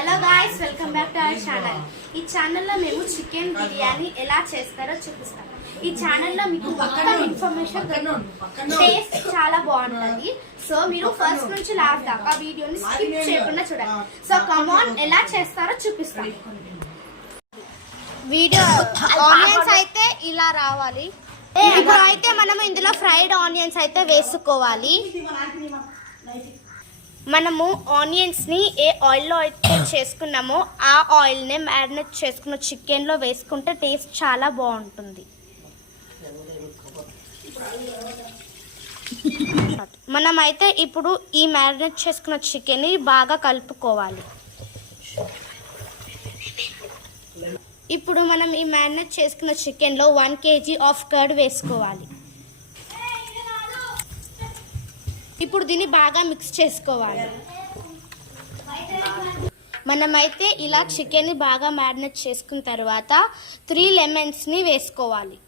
Hello guys, welcome back to our channel. ఈ ఛానల్లో మేము చికెన్ బిర్యానీ ఎలా చేస్తారో చూపిస్తాం. ఈ ఛానల్లో మీకు మొత్తం ఇన్ఫర్మేషన్, టేస్ట్ చాలా బాగుంటుంది. సో మీరు ఫస్ట్ నుంచి లాస్ట్ దాకా వీడియోని స్కిప్ చేయకుండా చూడండి. సో కమ్ ఆన్, ఎలా చేస్తారో చూపిస్తాం. వీడియో ఆనియన్స్ అయితే ఇలా రావాలి. ఇప్పుడు అయితే మనం ఇందులో ఫ్రైడ్ ఆనియన్స్ అయితే వేసుకోవాలి. మనము ఆనియన్స్ని ఏ ఆయిల్లో అయితే చేసుకున్నామో ఆ ఆయిల్ని మ్యారినేట్ చేసుకున్న చికెన్లో వేసుకుంటే టేస్ట్ చాలా బాగుంటుంది. మనమైతే ఇప్పుడు ఈ మ్యారినేట్ చేసుకున్న చికెన్ని బాగా కలుపుకోవాలి. ఇప్పుడు మనం ఈ మ్యారినేట్ చేసుకున్న చికెన్లో 1 kg ఆఫ్ కర్డ్ వేసుకోవాలి. ఇప్పుడు దీన్ని బాగా మిక్స్ చేసుకోవాలి. మనమైతే ఇలా చికెన్ని బాగా మ్యారినేట్ చేసుకున్న తర్వాత 3 లెమన్స్ని వేసుకోవాలి.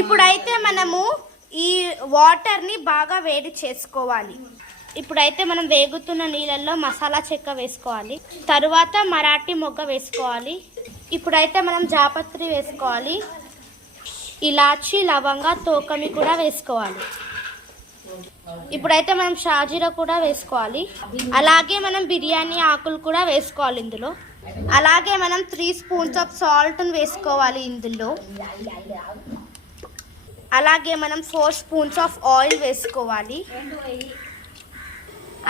ఇప్పుడైతే మనము ఈ వాటర్ని బాగా వేడి చేసుకోవాలి. ఇప్పుడైతే మనం వేగుతున్న నీళ్ళల్లో మసాలా చెక్క వేసుకోవాలి. తరువాత మరాఠీ మొగ్గ వేసుకోవాలి. ఇప్పుడైతే మనం జాపత్రి వేసుకోవాలి. ఇలాచి, లవంగా, తోకమి కూడా వేసుకోవాలి. ఇప్పుడైతే మనం షాజీరా కూడా వేసుకోవాలి. అలాగే మనం బిర్యానీ ఆకులు కూడా వేసుకోవాలి ఇందులో. అలాగే మనం 3 స్పూన్స్ ఆఫ్ సాల్ట్ వేసుకోవాలి ఇందులో. అలాగే మనం 4 స్పూన్స్ ఆఫ్ ఆయిల్ వేసుకోవాలి.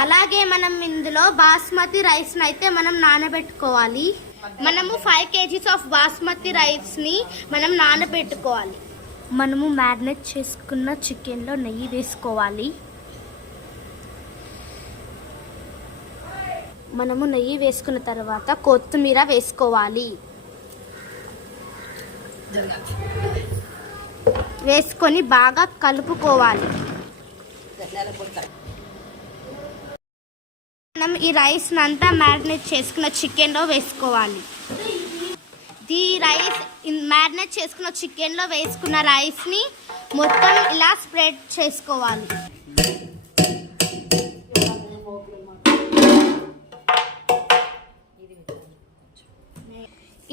అలాగే మనం ఇందులో బాస్మతి రైస్ని అయితే మనం నానబెట్టుకోవాలి. మనము 5 kg ఆఫ్ బాస్మతి రైస్ని మనం నానబెట్టుకోవాలి. మనము మ్యారినేట్ చేసుకున్న చికెన్లో నెయ్యి వేసుకోవాలి. మనము నెయ్యి వేసుకున్న తర్వాత కొత్తిమీర వేసుకోవాలి. వేసుకొని బాగా కలుపుకోవాలి. మనం ఈ రైస్ అంతా మ్యారినేట్ చేసుకున్న చికెన్లో వేసుకోవాలి. ఈ రైస్ మ్యారినేట్ చేసుకున్న చికెన్లో వేసుకున్న రైస్ని మొత్తం ఇలా స్ప్రెడ్ చేసుకోవాలి.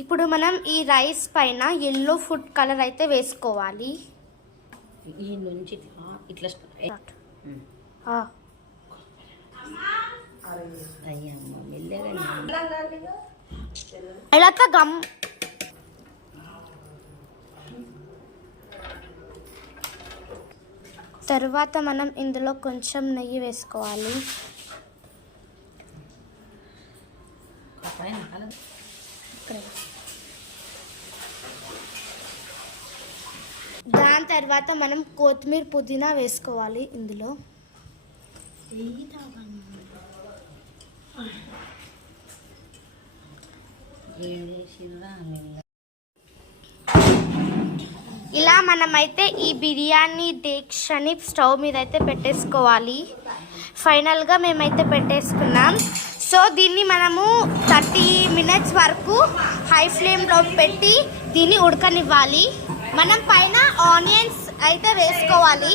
ఇప్పుడు మనం ఈ రైస్ పైన ఎల్లో ఫుడ్ కలర్ అయితే వేసుకోవాలి. తర్వాత మనం ఇందులో కొంచెం నెయ్యి వేసుకోవాలి. దాని తర్వాత మనం కొత్తిమీర, పుదీనా వేసుకోవాలి ఇందులో. ఇలా మనమైతే ఈ బిర్యానీ డేక్షని స్టవ్ మీద అయితే పెట్టేసుకోవాలి. ఫైనల్గా మేమైతే పెట్టేసుకున్నాం. సో దీన్ని మనము 30 minutes వరకు హై ఫ్లేమ్లో పెట్టి దీన్ని ఉడకనివ్వాలి. మనం పైన ఆనియన్స్ అయితే వేసుకోవాలి.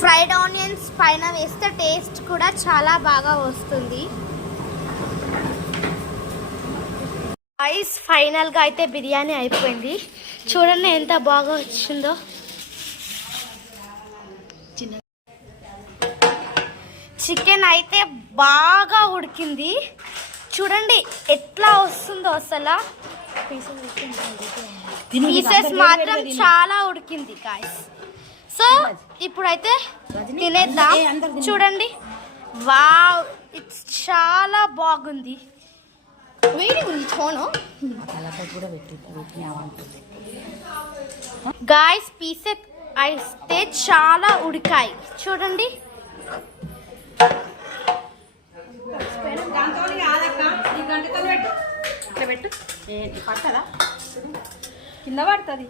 ఫ్రైడ్ ఆనియన్స్ పైన వేస్తే టేస్ట్ కూడా చాలా బాగా వస్తుంది. రైస్ ఫైనల్గా అయితే బిర్యానీ అయిపోయింది. చూడండి ఎంత బాగా వచ్చిందో. చికెన్ అయితే బాగా ఉడికింది. చూడండి ఎట్లా వస్తుందో అసలు. పీసెస్ మాత్రం చాలా ఉడికింది గాయ్స్. సో ఇప్పుడైతే తినేద్దాం. చూడండి, వావ్, ఇట్స్ చాలా బాగుంది. గాయ్స్ పీసెస్ అయితే చాలా ఉడికాయి. చూడండి, కింద పడుతుంది.